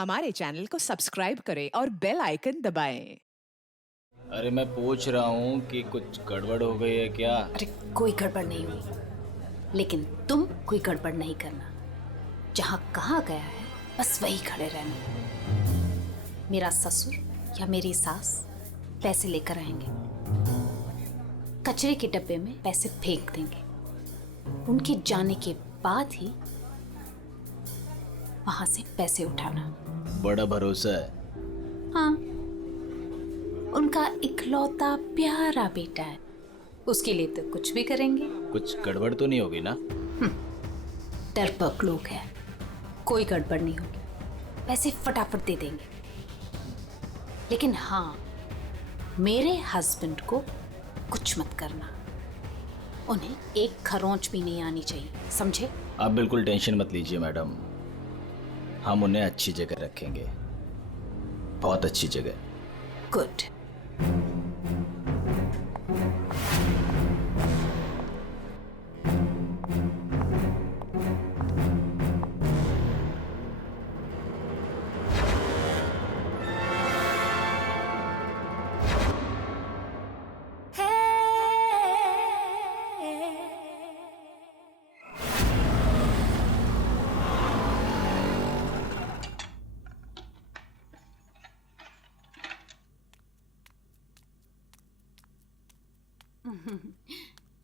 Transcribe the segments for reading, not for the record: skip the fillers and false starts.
हमारे चैनल को सब्सक्राइब करें और बेल आइकन दबाएं। अरे मैं पूछ रहा हूँ कि कुछ गड़बड़ हो गई है क्या? अरे कोई गड़बड़ नहीं हुई, लेकिन तुम कोई गड़बड़ नहीं करना। जहां कहा गया है बस वही खड़े रहना। मेरा ससुर या मेरी सास पैसे लेकर आएंगे, कचरे के डब्बे में पैसे फेंक देंगे। उनके जाने के बाद ही वहां से पैसे उठाना। बड़ा भरोसा है। हाँ, उनका इकलौता प्यारा बेटा है, उसके लिए तो कुछ भी करेंगे। कुछ गड़बड़ तो नहीं होगी ना? डरपोक लोग हैं, कोई गड़बड़ नहीं होगी, पैसे फटाफट दे देंगे। लेकिन हाँ, मेरे हस्बैंड को कुछ मत करना, उन्हें एक खरोंच भी नहीं आनी चाहिए, समझे? आप बिल्कुल टेंशन मत लीजिए मैडम, हम उन्हें अच्छी जगह रखेंगे, बहुत अच्छी जगह। गुड।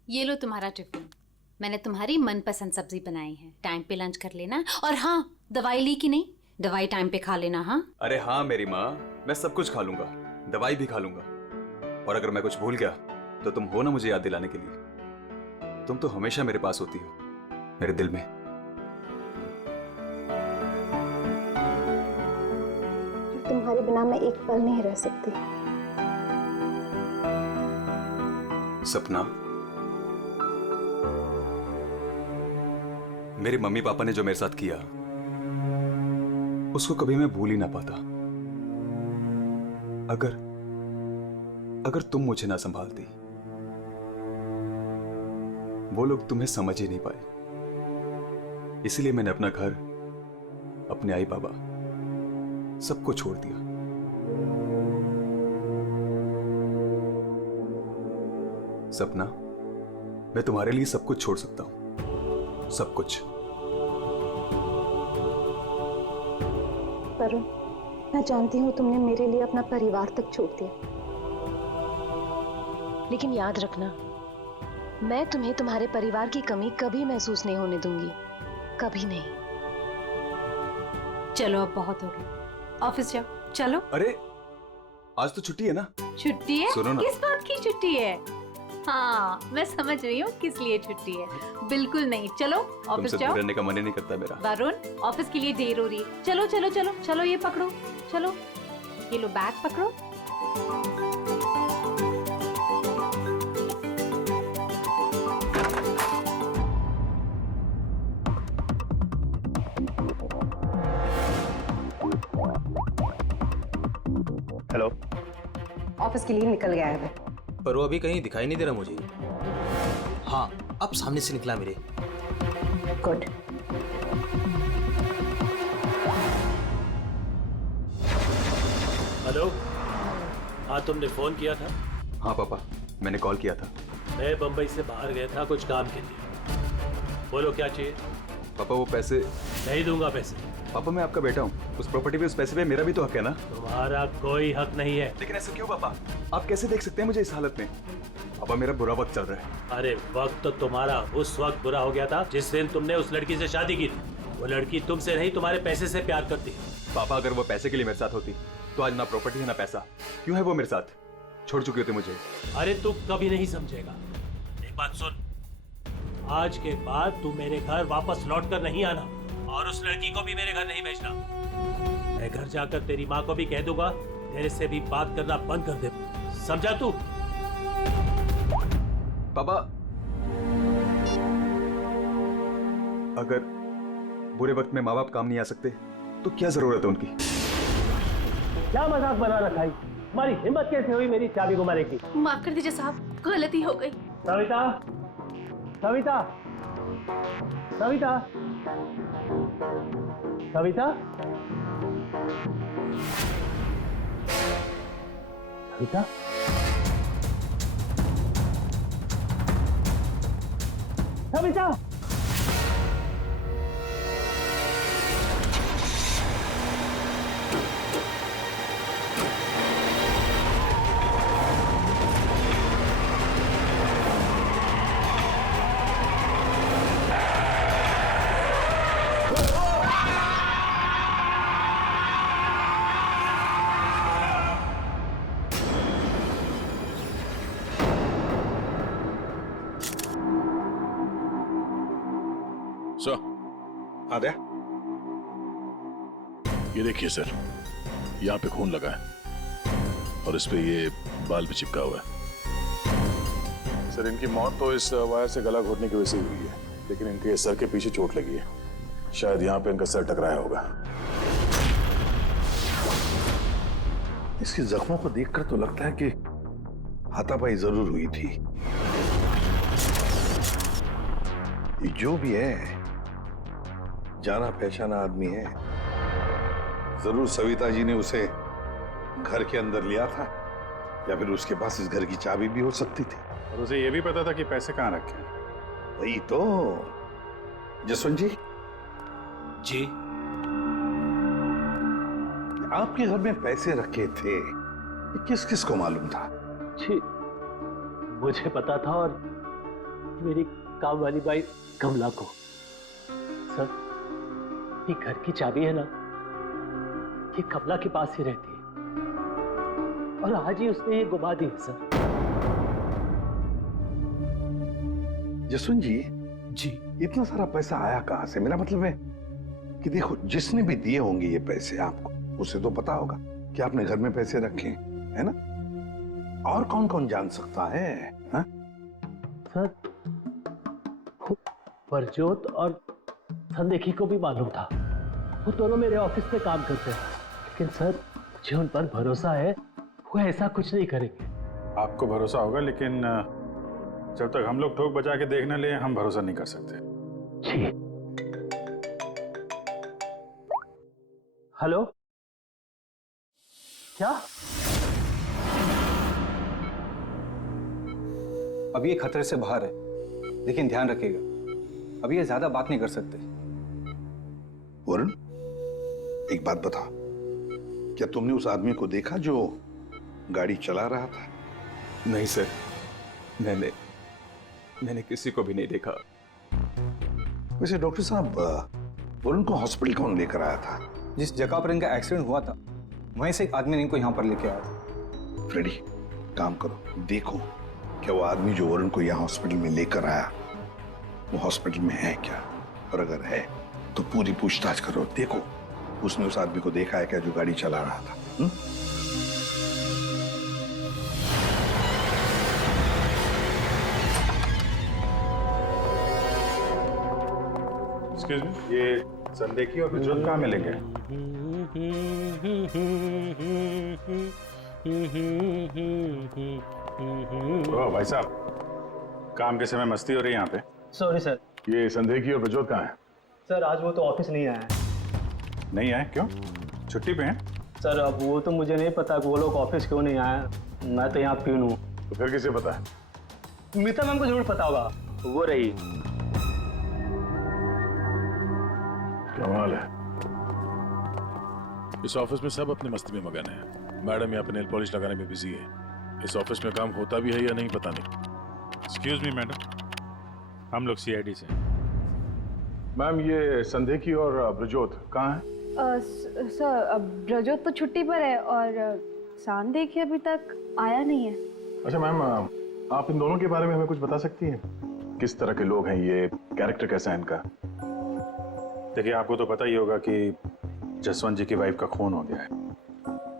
ये लो तुम्हारा टिफिन। मैंने तुम्हारी मनपसंद सब्जी बनाई है, टाइम पे लंच कर लेना। और हाँ, दवाई ली कि नहीं? दवाई टाइम पे खा लेना। हाँ? अरे हाँ मेरी माँ, मैं सब कुछ खा लूंगा, दवाई भी खा लूंगा। और अगर मैं कुछ भूल गया तो तुम हो ना मुझे याद दिलाने के लिए। तुम तो हमेशा मेरे पास होती हो, मेरे दिल में। तुम्हारे बिना मैं एक पल नहीं रह सकती। सपना, मेरे मम्मी पापा ने जो मेरे साथ किया उसको कभी मैं भूल ही ना पाता। अगर तुम मुझे ना संभालती, वो लोग तुम्हें समझ ही नहीं पाए। इसलिए मैंने अपना घर, अपने आई बाबा, सबको छोड़ दिया। सपना, मैं तुम्हारे लिए सब कुछ छोड़ सकता हूं, सब कुछ। वरुण, मैं जानती हूँ तुमने मेरे लिए अपना परिवार तक छोड़ दिया, लेकिन याद रखना, मैं तुम्हें तुम्हारे परिवार की कमी कभी महसूस नहीं होने दूंगी, कभी नहीं। चलो अब बहुत हो गया, ऑफिस जाओ। चलो। अरे आज तो छुट्टी है ना? छुट्टी है? सुनो ना। किस बात की छुट्टी है? हाँ, मैं समझ रही हूँ किस लिए छुट्टी है। बिल्कुल नहीं, चलो ऑफिस तुमसे जाओ। दूर रहने का मन ही नहीं करता मेरा। वरुण, ऑफिस के लिए देर हो रही है। चलो चलो चलो चलो, ये पकड़ो, चलो ये लो, बैग पकड़ो। हेलो। ऑफिस के लिए निकल गया है वो। पर वो अभी कहीं दिखाई नहीं दे रहा मुझे। हाँ, अब सामने से निकला मेरे। गुड। हेलो। हाँ, तुमने फोन किया था? हाँ पापा, मैंने कॉल किया था। मैं बंबई से बाहर गया था कुछ काम के लिए। बोलो क्या चाहिए? पापा वो पैसे। नहीं दूंगा पैसे। पापा मैं आपका बेटा हूँ, उस प्रॉपर्टी पे, उस पैसे पे मेरा भी तो हक है ना? तुम्हारा कोई हक नहीं है। लेकिन ऐसा क्यों पापा? आप कैसे देख सकते हैं मुझे इस हालत में? पापा मेरा बुरा वक्त चल रहा है। अरे वक्त तो तुम्हारा उस वक्त बुरा हो गया था जिस दिन तुमने उस लड़की से शादी की थी। वो लड़की तुमसे नहीं, तुम्हारे पैसे से प्यार करती है। पापा अगर वो पैसे के लिए मेरे साथ होती तो आज ना प्रॉपर्टी है ना पैसा। क्यों है वो मेरे साथ? छोड़ चुकी होती मुझे। अरे तू कभी नहीं समझेगा। एक बात सुन, आज के बाद तू मेरे घर वापस लौट कर नहीं आना, और उस लड़की को भी मेरे घर नहीं भेजना। मैं घर जाकर तेरी माँ को भी कह दूंगा तेरे से भी बात करना बंद कर दे, समझा तू? पापा अगर बुरे वक्त में माँ बाप काम नहीं आ सकते तो क्या जरूरत है उनकी? क्या मजाक बना रखा है? तुम्हारी हिम्मत कैसे हुई मेरी चाबी घुमाने की? माफ कर दीजिए साहब, गलती हो गई। सविता, सविता, सविता, सविता, सविता, सविता, सर, आद्या, ये देखिए सर, यहाँ पे खून लगा है और इस पे ये बाल भी चिपका हुआ है। सर, इनकी मौत तो इस वायर से गला घोटने की वजह से हुई है, लेकिन इनके सर के पीछे चोट लगी है। शायद यहाँ पे इनका सर टकराया होगा। इसके जख्मों को देखकर तो लगता है कि हाथापाई जरूर हुई थी। ये जो भी है, जाना पहचाना आदमी है। जरूर सविता जी ने उसे घर के अंदर लिया था, या फिर उसके पास इस घर की चाबी भी हो सकती थी। और उसे ये भी पता था कि पैसे कहाँ रखे हैं। वही तो। जसवंत जी, जी, आपके घर में पैसे रखे थे, ये किस किस को मालूम था? जी मुझे पता था और मेरी काम वाली बाई कमला को। सर, ये घर की चाबी है ना, ये कमला के पास ही रहती है और आज ही उसने ये गुमा दी है सर। जसवंत जी, जी, इतना सारा पैसा आया कहां से? मेरा मतलब है कि देखो, जिसने भी दिए होंगे ये पैसे आपको, उसे तो पता होगा कि आपने घर में पैसे रखे हैं, है ना? और कौन कौन जान सकता है? हा? सर, परजोत और संदेखी को भी मालूम था। वो दोनों मेरे ऑफिस में काम करते हैं, लेकिन सर मुझे उन पर भरोसा है, वो ऐसा कुछ नहीं करेंगे। आपको भरोसा होगा, लेकिन जब तक हम लोग ठोक बजा के देख न ले, हम भरोसा नहीं कर सकते। जी। हेलो, क्या? अभी ये खतरे से बाहर है, लेकिन ध्यान रखिएगा, अभी ये ज्यादा बात नहीं कर सकते। वरुण, एक बात बता, क्या तुमने उस आदमी को देखा जो गाड़ी चला रहा था? नहीं सर, मैंने किसी को भी नहीं देखा। वैसे डॉक्टर साहब, वरुण को हॉस्पिटल कौन लेकर आया था? जिस जगह पर इनका एक्सीडेंट हुआ था, वहीं से एक आदमी ने इनको यहाँ पर लेके आया था। फ्रेडी, काम करो, देखो क्या वो आदमी जो वरुण को यहाँ हॉस्पिटल में लेकर आया, वो हॉस्पिटल में है क्या? और अगर है तो पूरी पूछताछ करो, देखो उसने उस आदमी को देखा है क्या जो गाड़ी चला रहा था। एक्सक्यूज मी, ये संदेखी और प्रज्वल कहाँ मिलेंगे? ओ भाई साहब, काम के समय मस्ती हो रही है यहाँ पे। Sorry sir. ये संदेखी और प्रज्वल कहाँ है? सर, आज वो तो ऑफिस नहीं आया है। नहीं आए? क्यों? छुट्टी पे हैं? सर, अब वो तो मुझे नहीं पता कि वो लोग ऑफिस क्यों नहीं आए। मैं तो यहाँ प्यून हूँ। तो फिर किसे पता है? मीता मैम को जरूर पता होगा, वो रही। कमाल है, इस ऑफिस में सब अपनी मस्ती में मगन है। मैडम यहाँ पे नेल पॉलिश लगाने में बिजी है। इस ऑफिस में काम होता भी है या नहीं पता नहीं। एक्सक्यूज मी मैडम, हम लोग सीआईडी से। मैम, ये संदेखी और ब्रजोत कहाँ है? सर, ब्रजोत तो छुट्टी पर है और सांदेखी अभी तक आया नहीं है। अच्छा मैम, आप इन दोनों के बारे में हमें कुछ बता सकती हैं? किस तरह के लोग हैं ये, कैरेक्टर कैसा है इनका? देखिए, आपको तो पता ही होगा कि जसवंत जी की वाइफ का खून हो गया है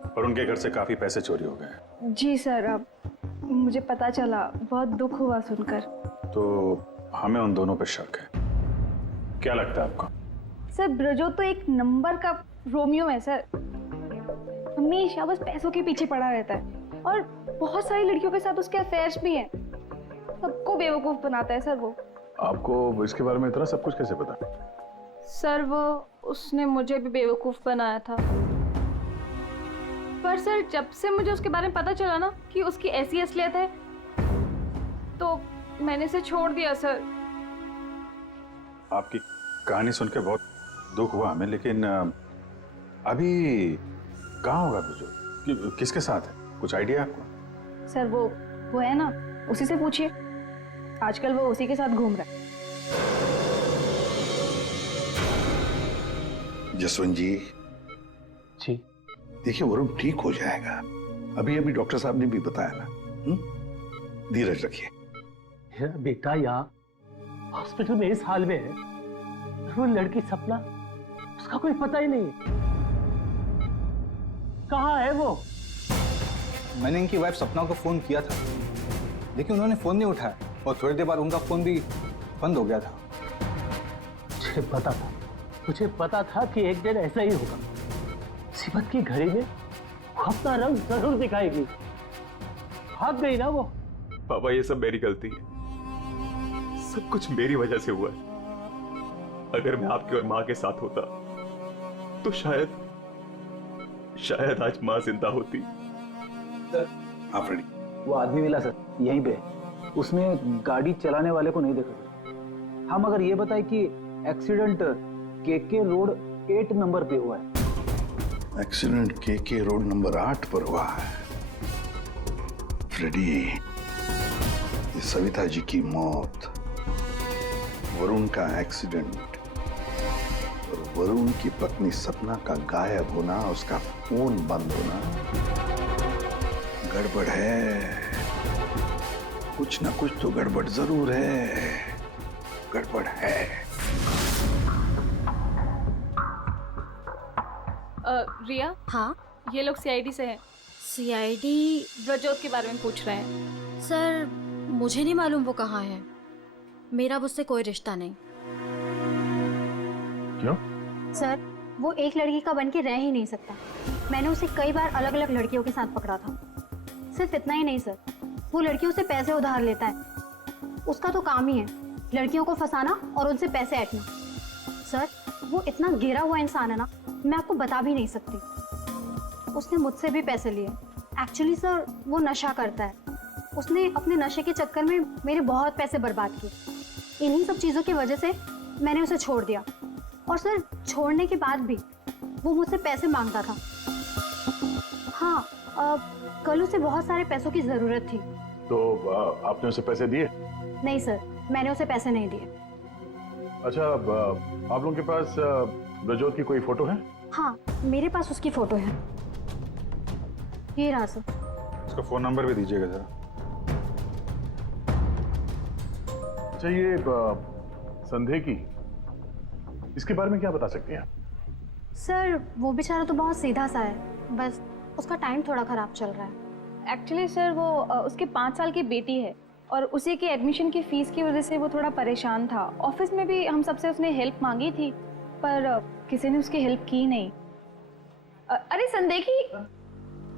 और उनके घर से काफी पैसे चोरी हो गए हैं। जी सर, अब मुझे पता चला, बहुत दुख हुआ सुनकर। तो हमें उन दोनों पे शक है। क्या लगता है आपको? सर, ब्रजोत तो एक नंबर का रोमियो है सर। हमेशा बस पैसों के पीछे पड़ा रहता है और बहुत सारी लड़कियों के साथ उसके अफेयर्स भी हैं। सबको बेवकूफ बनाता है सर वो। आपको इसके बारे में इतना सब कुछ कैसे पता? सर, वो उसने मुझे भी बेवकूफ बनाया था। पर सर जब से मुझे उसके बारे में पता चला ना कि उसकी ऐसी असलियत है तो मैंने इसे छोड़ दिया सर। आपकी कहानी सुन के बहुत दुख हुआ हमें, लेकिन अभी कहाँ होगा बुजुर्ग? किसके साथ है? कुछ आइडिया आपको? सर वो है ना, उसी से पूछिए। आजकल वो उसी के साथ घूम रहा है। जसवंत जी देखिए, वरुण ठीक हो जाएगा। अभी अभी डॉक्टर साहब ने भी बताया ना। धीरज रखिए। मेरा बेटा यहाँ हॉस्पिटल में इस हाल में है, वो लड़की सपना, उसका कोई पता ही नहीं है। कहाँ है वो? मैंने इनकी वाइफ सपना को फोन किया था, लेकिन उन्होंने फोन नहीं उठाया और थोड़ी देर बाद उनका फोन भी बंद हो गया था। मुझे पता था कि एक दिन ऐसा ही होगा। मुसीबत की घड़ी में वो अपना रंग जरूर दिखाएगी। भाग गई ना वो। पापा ये सब मेरी गलती है, सब कुछ मेरी वजह से हुआ है। अगर मैं आपके और माँ के साथ होता तो शायद आज माँ जिंदा होती। आप रेडी? वो आदमी मिला सर, यहीं पे। उसने गाड़ी चलाने वाले को नहीं देखा। हम अगर ये बताए कि एक्सीडेंट केके रोड 8 नंबर पे हुआ है। एक्सीडेंट केके रोड नंबर 8 पर हुआ है। फ्रेडी, ये सविता जी की मौत, वरुण का एक्सीडेंट और वरुण की पत्नी सपना का गायब होना, उसका फोन बंद होना, गड़बड़ है। कुछ ना कुछ तो गड़बड़ जरूर है। गड़बड़ है। रिया। हाँ, ये लोग सीआईडी से हैं। सीआईडी? ब्रजोत के बारे में पूछ रहे हैं। सर मुझे नहीं मालूम वो कहाँ है। मेरा उससे कोई रिश्ता नहीं। क्यों? सर वो एक लड़की का बन के रह ही नहीं सकता। मैंने उसे कई बार अलग अलग लड़कियों के साथ पकड़ा था। सिर्फ इतना ही नहीं सर, वो लड़कियों से पैसे उधार लेता है। उसका तो काम ही है लड़कियों को फंसाना और उनसे पैसे ऐंठना। सर वो इतना गिरा हुआ इंसान है ना, मैं आपको बता भी नहीं सकती। उसने मुझसे भी पैसे लिए। एक्चुअली सर वो नशा करता है। उसने अपने नशे के चक्कर में मेरे बहुत पैसे बर्बाद किए। इन्हीं सब चीज़ों की वजह से मैंने उसे छोड़ दिया। और सर छोड़ने के बाद भी वो मुझसे पैसे मांगता था। हाँ, कल उसे बहुत सारे पैसों की ज़रूरत थी। तो आपने उसे पैसे दिए? नहीं सर, मैंने उसे पैसे नहीं दिए। अच्छा, आप लोगों के पास ब्रजोत की कोई फोटो है? हाँ, मेरे पास उसकी फोटो है। ये रहा सर। उसका फोन नंबर भी दीजिएगा जरा। अच्छा, ये संदेह की, इसके बारे में क्या बता सकते हैं? सर वो बेचारा तो बहुत सीधा सा है, बस उसका टाइम थोड़ा खराब चल रहा है। एक्चुअली सर वो उसके 5 साल की बेटी है और उसी की एडमिशन की फीस की वजह से वो थोड़ा परेशान था। ऑफिस में भी हम सबसे उसने हेल्प मांगी थी पर किसी ने उसकी हेल्प की नहीं। अरे संदेखी।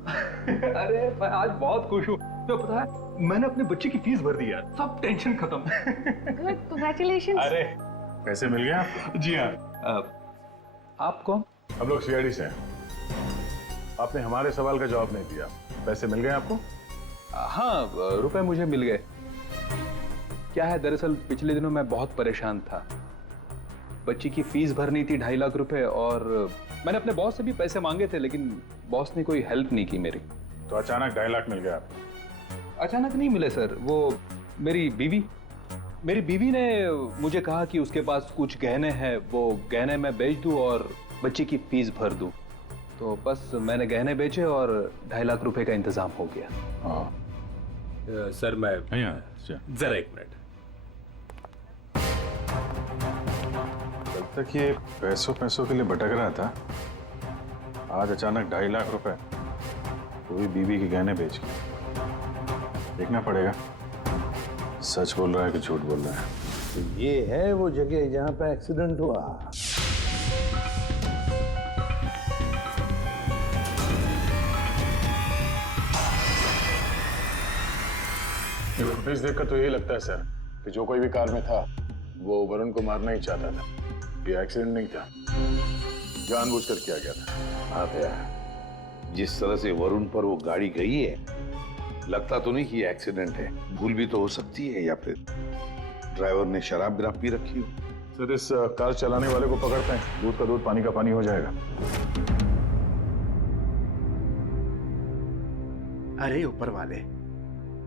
अरे मैं आज बहुत खुश हूँ। तो पता है मैंने अपने बच्चे की फीस भर दी यार, सब टेंशन खत्म। कांग्रेचुलेशंस। अरे पैसे मिल गए आपको? जी हाँ। आप कौन? हम लोग सीआईडी से हैं। आपने हमारे सवाल का जवाब नहीं दिया। पैसे मिल गए आपको? हाँ, रुपए मुझे मिल गए। क्या है, दरअसल पिछले दिनों मैं बहुत परेशान था। बच्ची की फीस भरनी थी 2.5 लाख रुपए और मैंने अपने बॉस से भी पैसे मांगे थे, लेकिन बॉस ने कोई हेल्प नहीं की मेरी। तो अचानक 2.5 लाख मिल गया आपको? अचानक नहीं मिले सर, वो मेरी बीवी ने मुझे कहा कि उसके पास कुछ गहने हैं, वो गहने मैं बेच दूं और बच्ची की फीस भर दूं। तो बस मैंने गहने बेचे और 2.5 लाख रुपए का इंतजाम हो गया। हाँ सर मैं जरा 1 मिनट। कल तक ये पैसों के लिए भटक रहा था, आज अचानक 2.5 लाख रुपए, वो भी बीवी के गहने बेच के। देखना पड़ेगा सच बोल रहा है कि झूठ बोल रहा है। तो ये है वो जगह जहां पे एक्सीडेंट हुआ। फुटेज देखकर तो यही लगता है सर कि जो कोई भी कार में था वो वरुण को मारना ही चाहता था। ये एक्सीडेंट नहीं था, जानबूझकर किया गया था। हाँ भैया, जिस तरह से वरुण पर वो गाड़ी गई है, लगता तो नहीं कि ये एक्सीडेंट है। भूल भी तो हो सकती है, या फिर ड्राइवर ने शराब विराब पी रखी हो। सर इस कार चलाने वाले को पकड़ते हैं, दूध का दूध पानी का पानी हो जाएगा। अरे ऊपर वाले,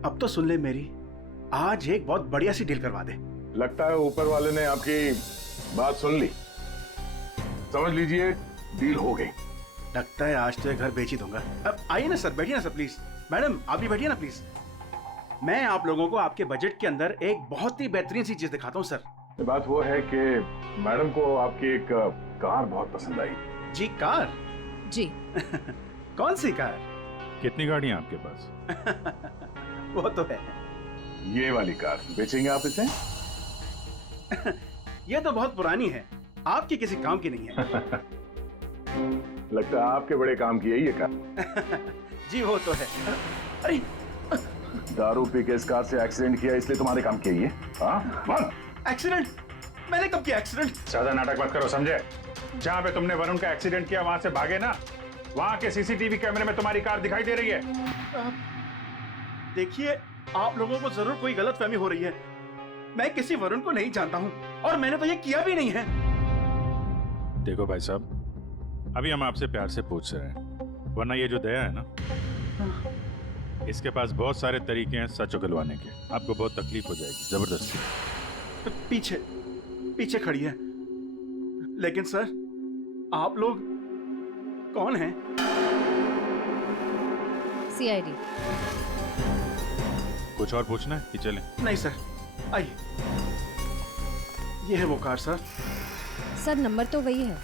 अब तो सुन ले मेरी, आज एक बहुत बढ़िया सी डील करवा दे। लगता है ऊपर वाले ने आपकी बात सुन ली। समझ लीजिए डील हो गई। लगता है आज तो ये घर बेच ही दूंगा। अब आइए ना सर, बैठिए ना सर प्लीज। मैडम आप भी बैठिए ना प्लीज। मैं आप लोगों को आपके बजट के अंदर एक बहुत ही बेहतरीन सी चीज दिखाता हूँ सर। बात वो है कि मैडम को आपकी एक कार बहुत पसंद आई। जी कार? जी। कौन सी कार? कितनी गाड़ियां आपके पास? वो तो है। ये वाली कार बेचेंगे आप इसे? ये तो बहुत पुरानी है, आपकी किसी काम की नहीं है। लगता है आपके बड़े काम की है ये कार। जी वो तो है। अरे दारू पी के इस कार से एक्सीडेंट किया इसलिए तुम्हारे काम की है ये? हाँ? एक्सीडेंट? मैंने कब किया एक्सीडेंट? ज्यादा नाटक मत करो, समझे? जहाँ पे तुमने वरुण का एक्सीडेंट किया वहां से भागे ना, वहां के सीसीटीवी कैमरे में तुम्हारी कार दिखाई दे रही है। देखिए, आप लोगों को जरूर कोई गलतफहमी हो रही है। मैं किसी वरुण को नहीं जानता हूं और मैंने तो ये किया भी नहीं है। देखो भाई साहब, अभी हम आपसे प्यार से पूछ रहे हैं, वरना ये जो दया है ना, इसके पास बहुत सारे तरीके हैं सच उगलवाने के। आपको बहुत तकलीफ हो जाएगी जबरदस्ती। पीछे पीछे खड़ी है। लेकिन सर, आप लोग कौन हैं? सीआईडी। कुछ और पूछना है कि चलें? नहीं सर, आइए। ये है वो कार सर। सर नंबर तो वही है।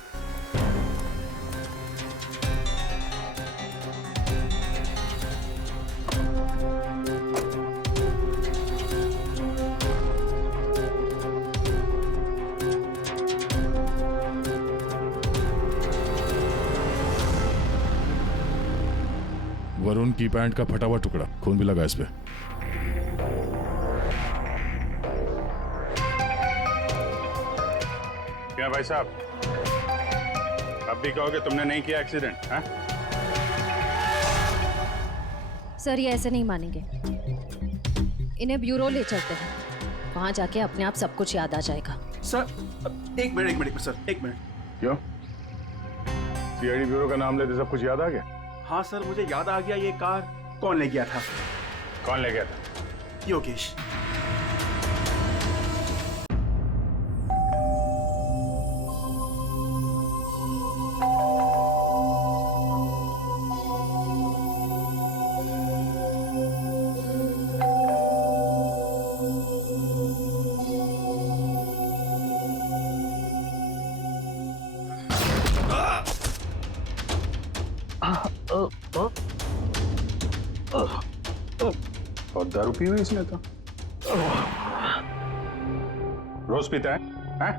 वरुण की पैंट का फटा हुआ टुकड़ा, खून भी लगा इस पे। क्या भाई साहब, अब भी कहोगे तुमने नहीं किया एक्सीडेंट? हाँ? सर ये ऐसे नहीं मानेंगे, इन्हें ब्यूरो ले चलते हैं, वहां जाके अपने आप सब कुछ याद आ जाएगा। सर एक मिनट सर, एक मिनट। क्यों? सीआईडी ब्यूरो का नाम लेते सब कुछ याद आ गया? हाँ सर, मुझे याद आ गया। ये कार कौन ले गया था? कौन ले गया था? योगेश। और दारू पी हुई इसने तो। रोज पीता है? हैं?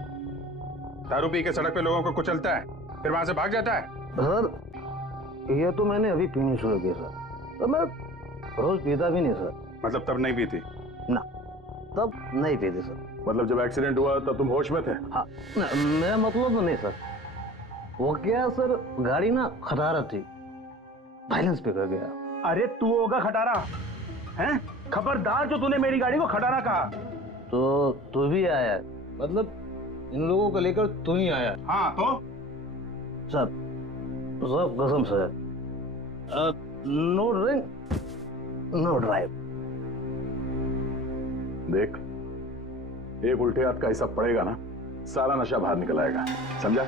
दारू पी के सड़क पे लोगों को कुचलता है, फिर वहां से भाग जाता है। सर ये तो मैंने अभी पीनी शुरू की सर, तो मैं रोज पीता भी नहीं सर। मतलब तब नहीं पीती? ना, तब नहीं पीती सर। मतलब जब एक्सीडेंट हुआ तब तुम होश में थे? हाँ, मेरा मतलब तो नहीं सर। वो क्या सर, गाड़ी ना खटारा थी, बैलेंस पे कर गया। अरे तू होगा खटारा हैं? खबरदार जो तूने मेरी गाड़ी को खटारा कहा। तो तू भी आया, मतलब इन लोगों को लेकर तू ही आया? हाँ तो सर, सब कसम से, नो ड्रिंक नो ड्राइव। देख, एक उल्टे हाथ का हिसाब पड़ेगा ना, सारा नशा बाहर निकल आएगा, समझा?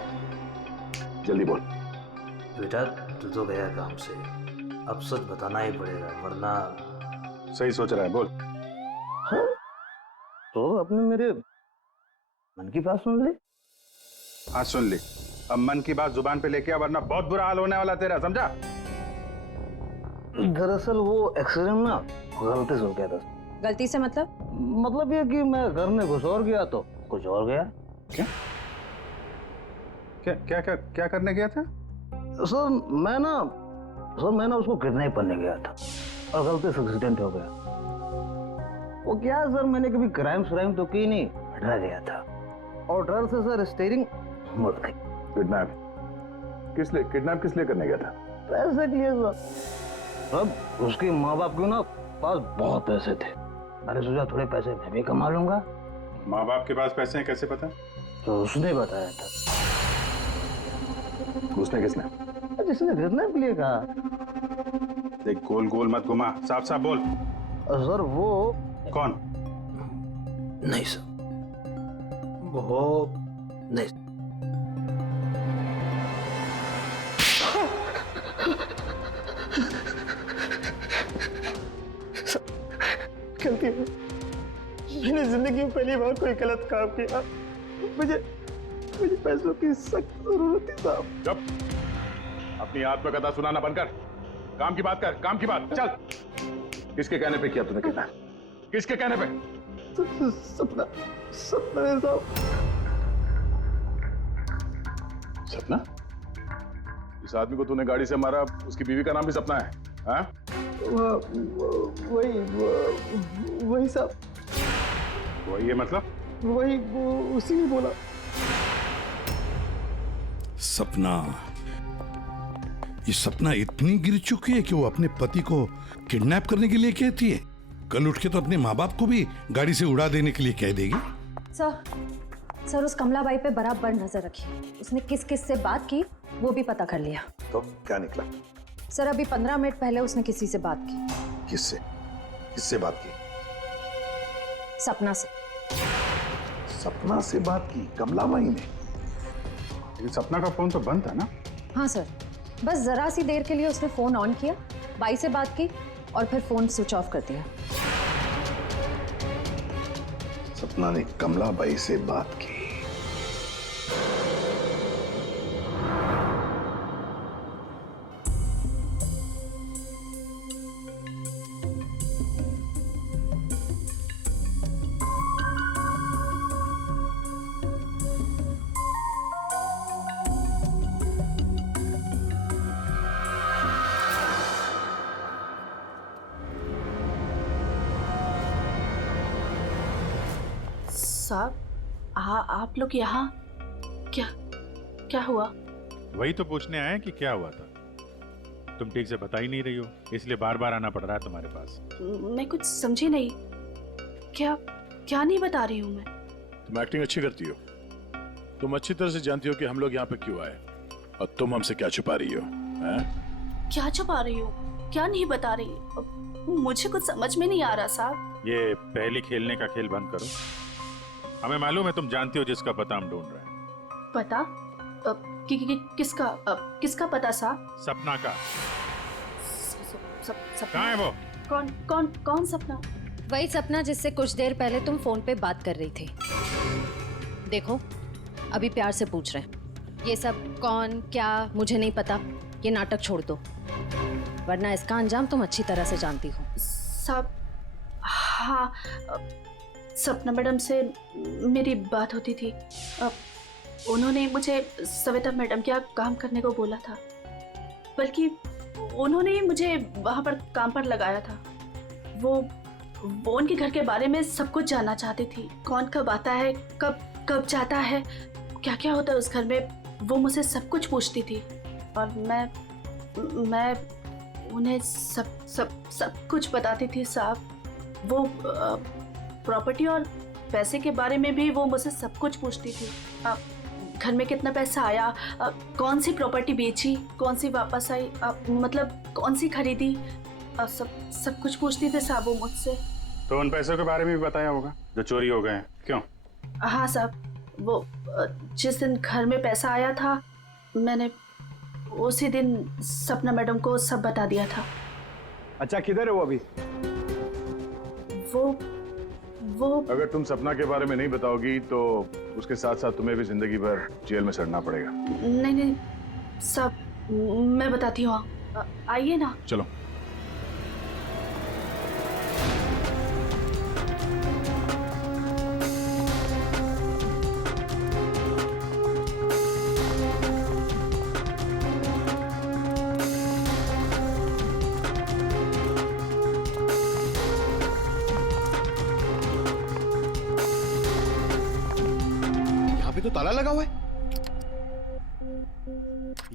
जल्दी बोल। बेटा तू तो गया काम से, अब सच बताना ही पड़ेगा, वरना। सही सोच रहा है, बोल। हाँ? तो अपने मेरे मन की बात सुन ली। हाँ सुन ली, अब मन की बात जुबान पे लेके आ, वरना बहुत बुरा हाल होने वाला तेरा, समझा? दरअसल वो एक्सीडेंट ना गलती से हो गया था। गलती से मतलब ये कि मैं घर में घुस और गया तो कुछ और गया। क्या क्या क्या क्या, क्या करने गया था? सर मैं उसको किडनैप करने गया था और गलती से एक्सीडेंट हो गया। वो क्या सर, मैंने कभी क्राइम तो की नहीं, डर गया था और डर से सर स्टीयरिंग मुड़ गई। किडनैप? किस लिए किडनैप किस लिए करने गया था? पैसे के लिए सर। अब उसके माँ बाप के ना पास बहुत पैसे थे। मैंने सोचा थोड़े पैसे मैं भी कमा लूंगा। माँ बाप के पास पैसे हैं कैसे पता? तो उसने बताया था। उसने किसने? जिसने किडनैप के लिए कहा। देख गोल गोल मत घुमा, साफ साफ बोल। सर वो कौन? नहीं सर, वो नहीं। गलती है, मैंने जिंदगी में पहली बार कोई गलत काम किया। मुझे पैसों की सख्त जरूरत थी साहब। जब अपनी आत्मकथा सुनाना बंद कर, काम की बात कर, काम की बात। चल, किसके कहने पे किया तूने किडनैप? किसके कहने पे? सपना है साहब। सपना? इस आदमी को तूने गाड़ी से मारा, उसकी बीवी का नाम भी सपना है? हाँ? वही साहब। वही है मतलब? वही उसी ने बोला। सपना, ये सपना इतनी गिर चुकी है कि वो अपने पति को किडनैप करने के लिए कहती है। कल उठ के तो अपने माँ बाप को भी गाड़ी से उड़ा देने के लिए कह देगी। सर उस कमलाबाई पे बराबर नजर रखिए। उसने किस किस से बात की वो भी पता कर लिया। तो क्या निकला? सर अभी 15 मिनट पहले उसने किसी से बात की। किससे? किससे बात की? सपना से। सपना से बात की कमलाबाई ने? लेकिन सपना का फोन तो बंद था ना? हाँ सर, बस जरा सी देर के लिए उसने फोन ऑन किया, बाई से बात की और फिर फोन स्विच ऑफ कर दिया। सपना ने कमलाबाई से बात की। साहब, आप लोग यहाँ क्या हुआ? वही तो पूछने आए कि क्या हुआ था। तुम ठीक से बता ही नहीं रही हो, इसलिए बार बार आना पड़ रहा है तुम्हारे पास। मैं कुछ समझी नहीं। क्या नहीं बता रही हूँ मैं। तुम एक्टिंग अच्छी करती हो। तुम अच्छी तरह से जानती हो कि हम लोग यहाँ पे क्यों आए और तुम हमसे क्या छुपा रही हो? क्या छुपा रही हो? क्या नहीं बता रही? मुझे कुछ समझ में नहीं आ रहा साहब। ये पहली खेलने का खेल बंद करो। हमें मालूम है तुम जानती हो जिसका पता हम ढूंढ रहे हैं। पता? किसका पता साहब? सपना का। सपना? कहाँ है वो? कौन सपना? वही सपना जिससे कुछ देर पहले तुम फोन पे बात कर रही थी। देखो अभी प्यार से पूछ रहे हैं। ये सब कौन क्या मुझे नहीं पता, ये नाटक छोड़ दो, वरना इसका अंजाम तुम अच्छी तरह से जानती हो। साहब, हाँ, सपना मैडम से मेरी बात होती थी। उन्होंने मुझे सविता मैडम के यहाँ काम करने को बोला था, बल्कि उन्होंने ही मुझे वहाँ पर काम पर लगाया था। वो उनके घर के बारे में सब कुछ जानना चाहती थी। कौन कब आता है, कब जाता है, क्या क्या होता है उस घर में, वो मुझसे सब कुछ पूछती थी। और मैं उन्हें सब कुछ बताती थी साहब। वो प्रॉपर्टी और पैसे के बारे में भी वो मुझसे सब कुछ पूछती थी। घर में कितना पैसा आया, कौन सी प्रॉपर्टी बेची, कौन सी वापस आई, मतलब कौन सी खरीदी, सब कुछ पूछती थी साहब वो मुझसे। तो उन पैसों के बारे में भी बताया होगा जो चोरी हो गए हैं, क्यों? हाँ साहब, वो जिस दिन घर में पैसा आया था मैंने उसी दिन सपना मैडम को सब बता दिया था। अच्छा, किधर है वो अभी? वो अगर तुम सपना के बारे में नहीं बताओगी तो उसके साथ साथ तुम्हें भी जिंदगी भर जेल में सड़ना पड़ेगा। नहीं सब मैं बताती हूँ, आइए ना। चलो। तो ताला लगा हुआ है।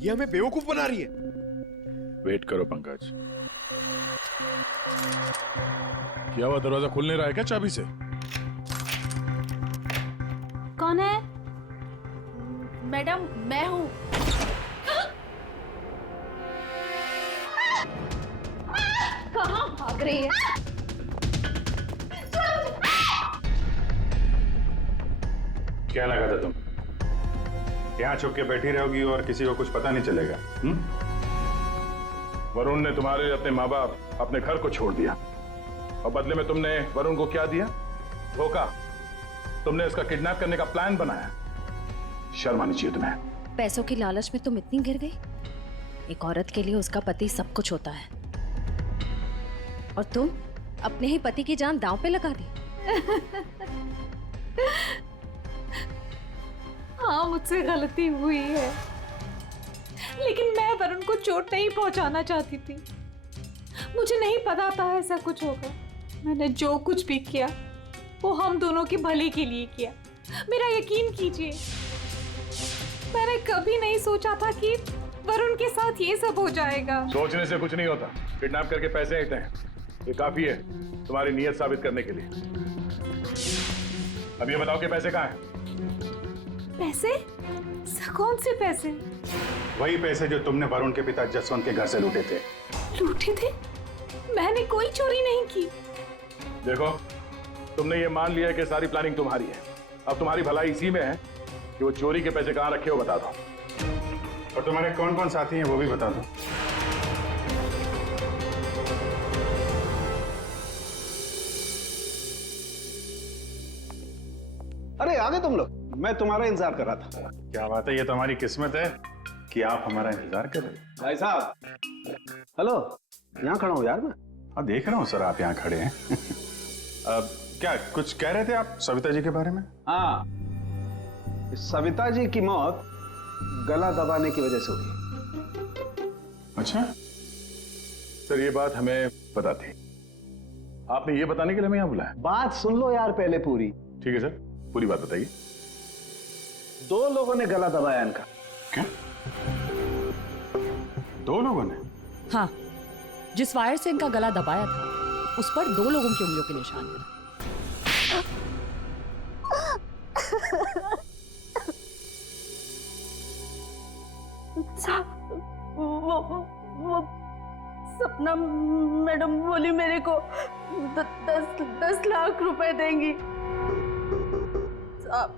ये हमें बेवकूफ बना रही है। वेट करो पंकज। क्या हुआ, दरवाजा खुल नहीं रहा है क्या चाबी से? कौन है? मैडम मैं हूँ। कहाँ भाग रही है? क्या लगा था तुम यहाँ छुप के बैठी रहोगी और किसी को कुछ पता नहीं चलेगा? वरुण ने तुम्हारे अपने माँ बाप, अपने घर को छोड़ दिया और बदले में तुमने वरुण को क्या दिया? धोखा। तुमने इसका किडनैप करने का प्लान बनाया। शर्म आनी चाहिए तुम्हें। पैसों की लालच में तुम इतनी गिर गई? एक औरत के लिए उसका पति सब कुछ होता है और तुम अपने ही पति की जान दांव पे लगा दी। हाँ, मुझसे गलती हुई है, लेकिन मैं वरुण को चोट नहीं पहुंचाना चाहती थी। मुझे नहीं पता था ऐसा कुछ होगा। मैंने जो कुछ भी किया वो हम दोनों के भले के लिए किया। मेरा यकीन कीजिए, मैंने कभी नहीं सोचा था कि वरुण के साथ ये सब हो जाएगा। सोचने से कुछ नहीं होता। किडनैप करके पैसे लेते हैं, ये काफी है तुम्हारी नीयत साबित करने के लिए। अब ये बताओ कि पैसे कहाँ हैं? पैसे? कौन से पैसे? वही पैसे जो तुमने वरुण के पिता जसवंत के घर से लूटे थे। लूटे थे? मैंने कोई चोरी नहीं की। देखो, तुमने ये मान लिया कि सारी प्लानिंग तुम्हारी है। अब तुम्हारी भलाई इसी में है कि वो चोरी के पैसे कहाँ रखे हो बता दो। और तुम्हारे कौन कौन साथी हैं वो भी बता दो। अरे आ गए तुम लोग, मैं तुम्हारा इंतजार कर रहा था। क्या बात है, ये तो हमारी किस्मत है कि आप हमारा इंतजार कर रहे हैं। भाई साहब, हेलो, यहाँ खड़ा हूँ यार मैं। हाँ देख रहा हूँ सर, आप यहाँ खड़े हैं। अब क्या कुछ कह रहे थे आप सविता जी के बारे में? हाँ, सविता जी की मौत गला दबाने की वजह से हुई। अच्छा सर, ये बात हमें पता थी। आपने ये बताने के लिए हमें यहाँ बुलाया? बात सुन लो यार पहले पूरी। ठीक है सर, पूरी बात बताइए। 2 लोगों ने गला दबाया इनका। क्या? 2 लोगों ने? हाँ, जिस वायर से इनका गला दबाया था उस पर 2 लोगों की उंगलियों के निशान थे। वो सपना मैडम बोली मेरे को 10 लाख रुपए देंगी। साहब,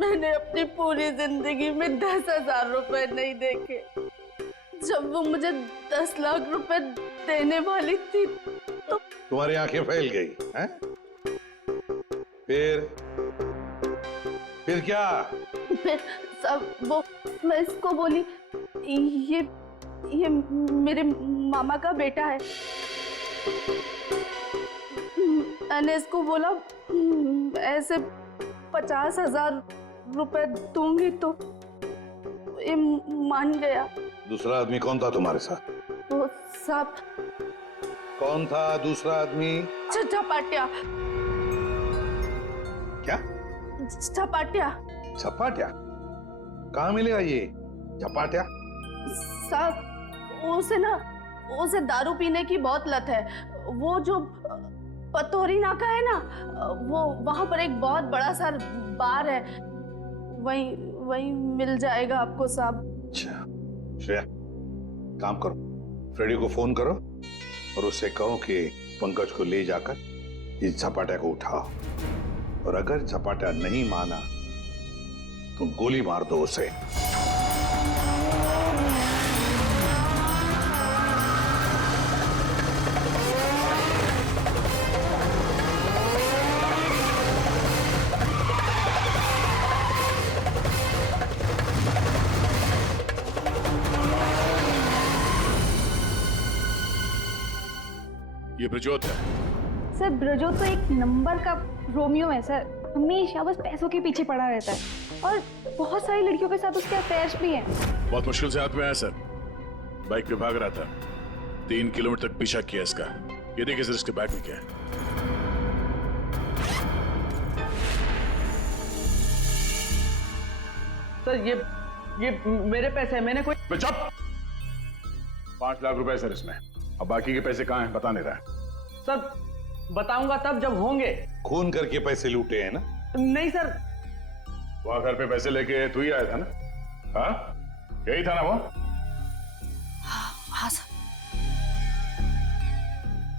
मैंने अपनी पूरी जिंदगी में 10,000 रुपए नहीं देखे। जब वो मुझे 10 लाख रुपए देने वाली थी तो तुम्हारी आंखें फैल गई हैं? फिर क्या? फिर सब वो मैं इसको बोली ये मेरे मामा का बेटा है। मैंने इसको बोला ऐसे 50,000 रुपए दूंगी तो ये मान गया। दूसरा आदमी कौन था तुम्हारे साथ? वो साहब। कौन था दूसरा आदमी? झपाटिया। क्या? झपाटिया। झपाटिया? कहाँ मिलेगा ये झपाटिया? साहब, उसे दारू पीने की बहुत लत है। वो जो पतोरी नाका है ना, वो वहां पर एक बहुत बड़ा सा बार है, वहीं मिल जाएगा आपको साहब। अच्छा श्रेया, काम करो, फ्रेडी को फोन करो और उससे कहो कि पंकज को ले जाकर इस झपाटा को उठाओ, और अगर झपाटा नहीं माना तो गोली मार दो उसे। ये ब्रजोत है। सर, ब्रजोत तो एक नंबर का रोमियो है सर। हमेशा बस पैसों के पीछे पड़ा रहता है और बहुत सारी लड़कियों के साथ उसके अफेयर्स भी हैं। बहुत मुश्किल से हाथ में आया सर। बाइक पे भाग रहा था, 3 किलोमीटर तक पीछा किया इसका। ये देखिए सर, इसके बैग में क्या है। सर ये मेरे पैसे हैं, मैंने कोई बे चुप। 5 लाख रुपए सर इसमें। अब बाकी के पैसे कहाँ हैं बता नहीं रहा है। सर बताऊंगा तब जब होंगे। खून करके पैसे लूटे हैं ना? नहीं सर। वहां घर पे पैसे लेके तू ही आया था ना? हाँ यही था ना वो? हाँ सर।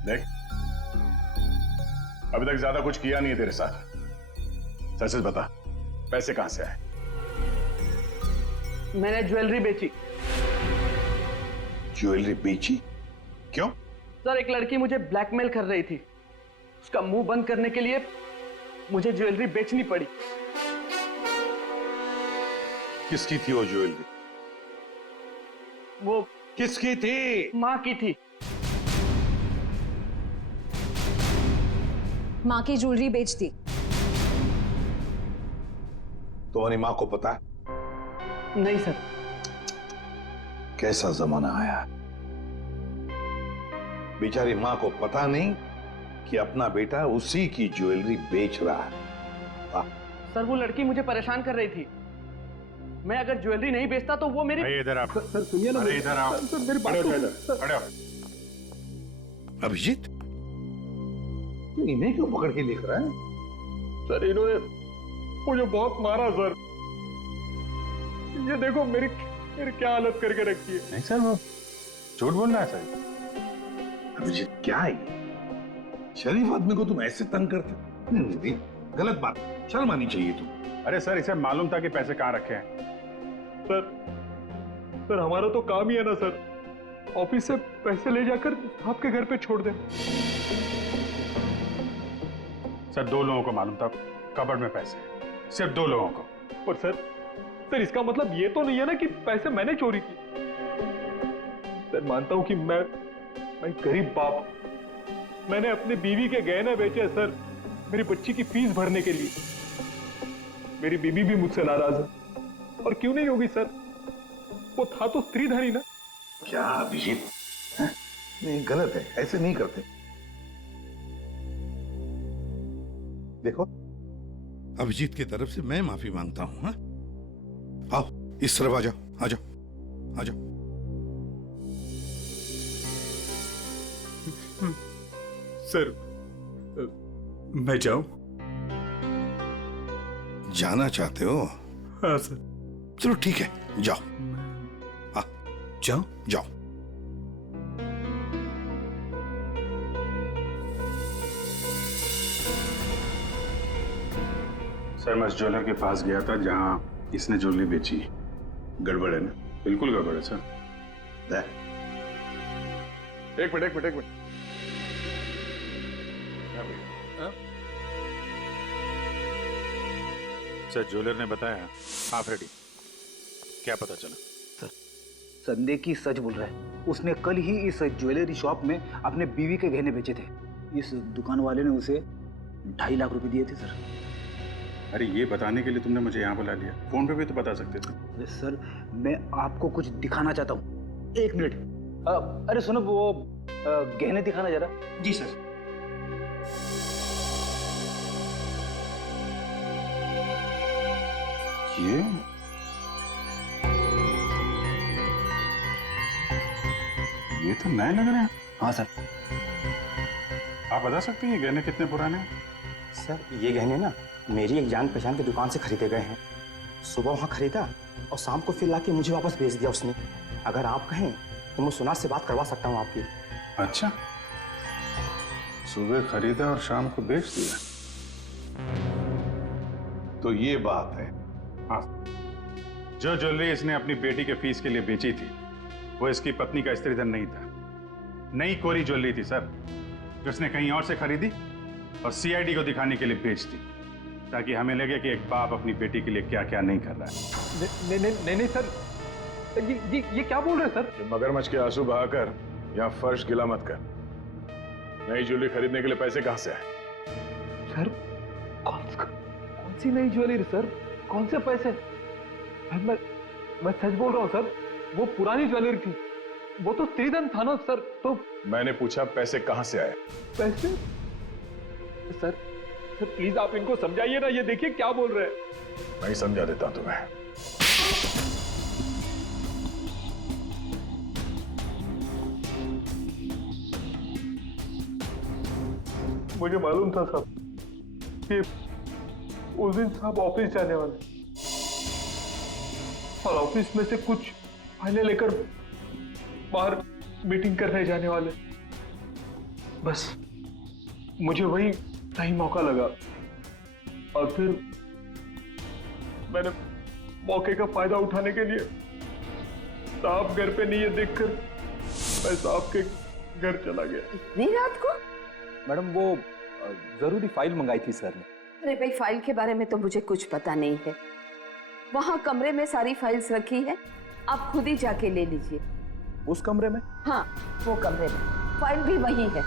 देख अभी तक ज्यादा कुछ किया नहीं है तेरे साथ। सच सच बता पैसे कहां से आए? मैंने ज्वेलरी बेची। ज्वेलरी बेची? क्यों? सर एक लड़की मुझे ब्लैकमेल कर रही थी, उसका मुंह बंद करने के लिए मुझे ज्वेलरी बेचनी पड़ी। किसकी थी वो ज्वेलरी? वो किसकी थी? माँ की थी। माँ की ज्वेलरी बेच दी। तुम्हारी माँ को पता है? नहीं सर। कैसा जमाना आया, बेचारी माँ को पता नहीं कि अपना बेटा उसी की ज्वेलरी बेच रहा है। सर वो लड़की मुझे परेशान कर रही थी, मैं अगर ज्वेलरी नहीं बेचता तो वो मेरी। इधर आप। सर सुनिए ना। अरे इधर आओ। सर मेरी बात खड़े हो। अभिजीत तू इन्हें क्यों पकड़ के लिख रहा है? सर इन्होंने मुझे बहुत मारा सर। ये देखो मेरी क्या हालत करके रखी है। नहीं सर वो झूठ बोल रहा है सर। अभिजीत क्या है ये? शरीफ आदमी को तुम ऐसे तंग करते? नहीं, गलत बात, शर्म आनी चाहिए तुम। अरे सर इसे मालूम था कि पैसे कहाँ रखे हैं। सर हमारा तो काम ही है ना सर, ऑफिस से पैसे ले जाकर आपके घर पे छोड़ दें। सर 2 लोगों को मालूम था कबर्ड में पैसे, सिर्फ 2 लोगों को। पर सर इसका मतलब ये तो नहीं है ना कि पैसे मैंने चोरी की। सर मानता हूं कि मैं गरीब बाप, मैंने अपनी बीवी के गहने बेचे सर मेरी बच्ची की फीस भरने के लिए। मेरी बीवी भी मुझसे नाराज है, और क्यों नहीं होगी सर, वो था तो स्त्रीधनी ना। क्या अभिजीत, नहीं गलत है, ऐसे नहीं करते। देखो अभिजीत की तरफ से मैं माफी मांगता हूं। हाँ? आओ इस तरफ आ जाओ, आ जाओ, आ जाओ। सर मैं जाऊं? जाना चाहते हो? हाँ सर। चलो ठीक है जाओ। जाओ? जाओ। सर मैं उस ज्वेलर के पास गया था जहां इसने ज्वेलरी बेची। गड़बड़ है ना? बिल्कुल गड़बड़ है सर। एक मिनट। सर ज्वेलर ने बताया आप रेडी। क्या पता चला? संदेह की सच बोल रहा है। उसने कल ही इस ज्वेलरी शॉप में अपने बीवी के गहने बेचे थे। इस दुकान वाले ने उसे 2.5 लाख रुपए दिए थे सर। अरे ये बताने के लिए तुमने मुझे यहाँ बुला लिया, फोन पे भी तो बता सकते थे। अरे सर मैं आपको कुछ दिखाना चाहता हूँ, 1 मिनट। अरे सुनो वो गहने दिखाना जरा। जी सर। ये तो नए लग रहे हैं। हाँ सर। आप बता सकते हैं ये गहने कितने पुराने हैं? सर ये गहने ना मेरी एक जान पहचान की दुकान से खरीदे गए हैं। सुबह वहाँ खरीदा और शाम को फिर लाके मुझे वापस भेज दिया उसने। अगर आप कहें तो मैं सुनार से बात करवा सकता हूँ आपकी। अच्छा, सुबह खरीदा और शाम को बेच दिया, तो ये बात है। हाँ, जो ज्वेलरी इसने अपनी बेटी के फीस के लिए बेची थी वो इसकी पत्नी का स्त्रीधन नहीं था, नई कोरी ज्वेलरी थी सर, जो उसने कहीं और से खरीदी और सीआईडी को दिखाने के लिए बेच दी, ताकि हमें लगे कि एक बाप अपनी बेटी के लिए क्या क्या नहीं कर रहा है। नहीं सर, ये क्या बोल रहे हैं सर? मगरमच्छ के आंसू बहाकर यहाँ फर्श गिला मत कर। नई ज्वेलरी खरीदने के लिए पैसे कहाँ से आए? सर कौन सी नई ज्वेलरी सर, कौन से पैसे? मैं सच बोल रहा हूँ सर, वो पुरानी ज्वेलरी थी, वो तो स्त्रीधन था ना सर। तो मैंने पूछा पैसे कहाँ से आए? पैसे? सर प्लीज आप इनको समझाइए ना, ये देखिए क्या बोल रहे हैं। मैं ही समझा देता हूं तुम्हें। मुझे मालूम था साहब कि उस दिन साहब ऑफिस जाने वाले और ऑफिस में से कुछ फाइलें लेकर बाहर मीटिंग करने जाने वाले। बस मुझे वही सही मौका लगा और फिर मैंने मौके का फायदा उठाने के लिए साहब घर पे नहीं है देखकर मैं साहब के घर चला गया। इतनी रात को? मैडम वो जरूरी फाइल मंगाई थी सर ने। अरे भाई, फाइल के बारे में तो मुझे कुछ पता नहीं है। वहाँ कमरे में सारी फाइल्स रखी है, आप खुद ही जाके ले लीजिए। उस कमरे में? हाँ, वो कमरे में फाइल भी वही है।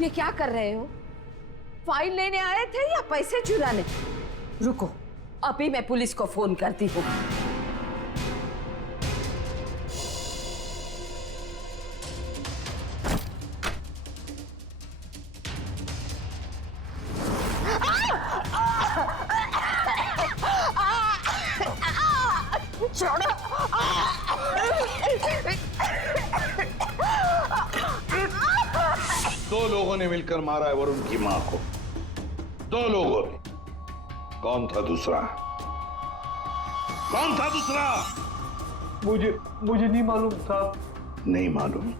ये क्या कर रहे हो? फाइल लेने आए थे या पैसे चुराने? रुको, अभी मैं पुलिस को फोन करती हूँ। दो लोगों ने मिलकर मारा है वरुण की मां को। दो लोगों ने। कौन था दूसरा? कौन था दूसरा? मुझे नहीं मालूम साहब। नहीं मालूम?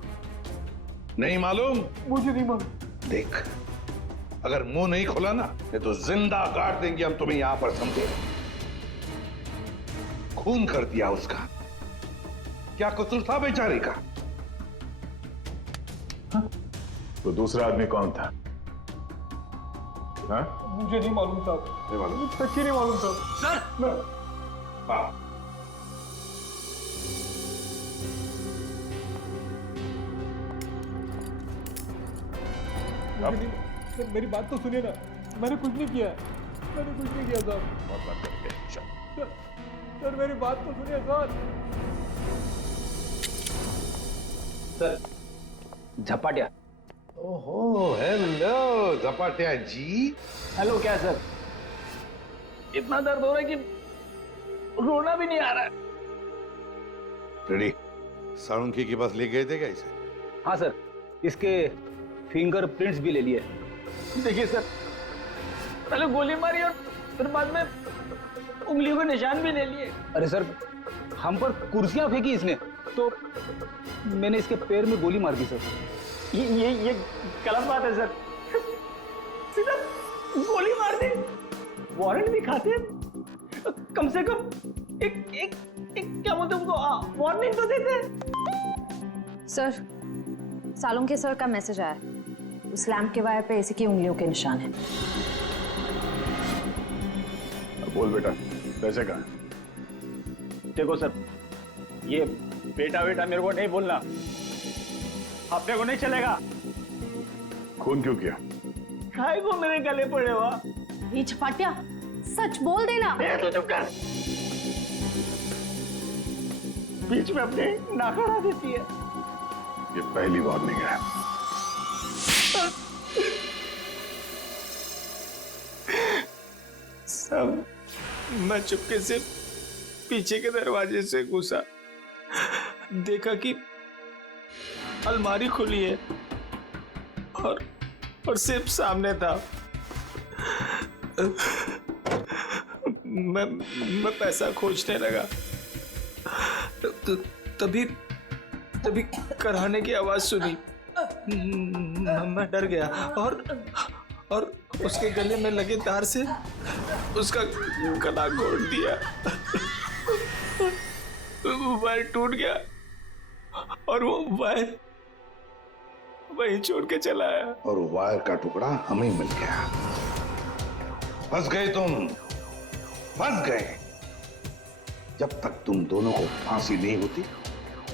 नहीं मालूम? मुझे नहीं मालूम। देख, अगर मुंह नहीं खोला ना तो जिंदा काट देंगे हम तुम्हें यहां पर, समझे? खून कर दिया उसका। क्या कसूर था बेचारे का? तो दूसरा आदमी कौन था? हाँ? मुझे नहीं मालूम साहब। नहीं मालूम? सच्ची नहीं मालूम साहब। सर! हाँ। सर मेरी बात तो सुनिए ना, मैंने कुछ नहीं किया। मैंने कुछ नहीं किया साहब। बहुत बात करेंगे। सर मेरी बात तो सुनिए सर। झपाटिया। ओहो, हेलो झपाटिया जी। हेलो। क्या सर? इतना दर्द हो रहा है कि रोना भी नहीं आ रहा है। रेडी? साळुंखे के पास ले गए थे क्या इसे? हाँ सर, इसके फिंगरप्रिंट्स भी ले लिए। देखिए सर, पहले गोली मारी और फिर बाद में उंगलियों के निशान भी ले लिए। अरे सर, हम पर कुर्सियां फेंकी इसने तो मैंने इसके पैर में गोली मार दी सर। ये गलत बात है सर। सीधा गोली मार दी। वारंट भी खाते, कम से कम एक क्या बोलते उनको वार्निंग तो देते। सर, सालुंखे सर का मैसेज आया। उस लैंप के वायर पे इसी की उंगलियों के निशान हैं। बोल बेटा, पैसे कहाँ? देखो सर, ये बेटा मेरे को नहीं बोलना, अपने को नहीं चलेगा। खून क्यों किया? खाए को मेरे गले पड़े हुआ। ये झपाटिया, सच बोल देना। तो चुप कर। बीच में अपने नाक अड़ा देती है। ये पहली वार्निंग है। सब मैं चुपके से पीछे के दरवाजे से घुसा, देखा कि अलमारी खुली है और सिर्फ सामने था। मैं पैसा खोजने लगा, तभी कराने की आवाज सुनी। मैं डर गया और उसके गले में लगे तार से उसका गला घोट दिया। वायर टूट गया और वो वहीं छोड़ के चला आया। और वायर का टुकड़ा हमें मिल गया। फंस गए तुम, फंस गए। जब तक तुम दोनों को फांसी नहीं होती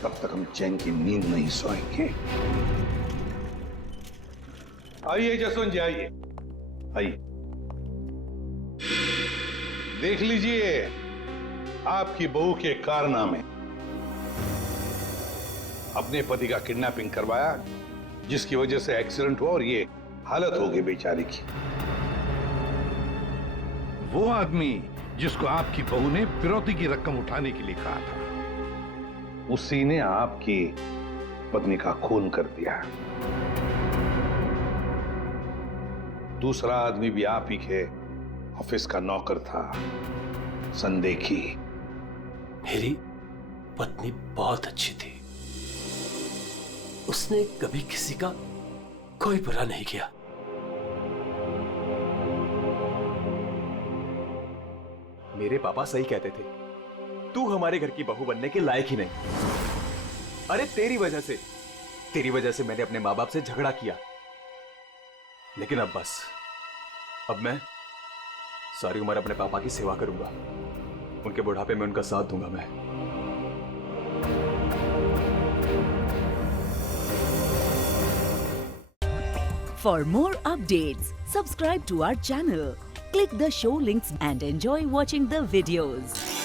तब तक हम चैन की नींद नहीं सोएंगे। आइए जसवंत जी, आइए आइए, देख लीजिए आपकी बहू के कारनामे। अपने पति का किडनैपिंग करवाया, जिसकी वजह से एक्सीडेंट हुआ और ये हालत हो गई बेचारी की। वो आदमी जिसको आपकी बहू ने फिरौती की रकम उठाने के लिए कहा था, उसी ने आपकी पत्नी का खून कर दिया। दूसरा आदमी भी आप ही के ऑफिस का नौकर था, संदेखी। मेरी पत्नी बहुत अच्छी थी, उसने कभी किसी का कोई बुरा नहीं किया। मेरे पापा सही कहते थे, तू हमारे घर की बहू बनने के लायक ही नहीं। अरे तेरी वजह से मैंने अपने माँ बाप से झगड़ा किया। लेकिन अब बस, अब मैं सारी उम्र अपने पापा की सेवा करूंगा। उनके बुढ़ापे में उनका साथ दूंगा मैं। For more updates, subscribe to our channel, click the show links and enjoy watching the videos.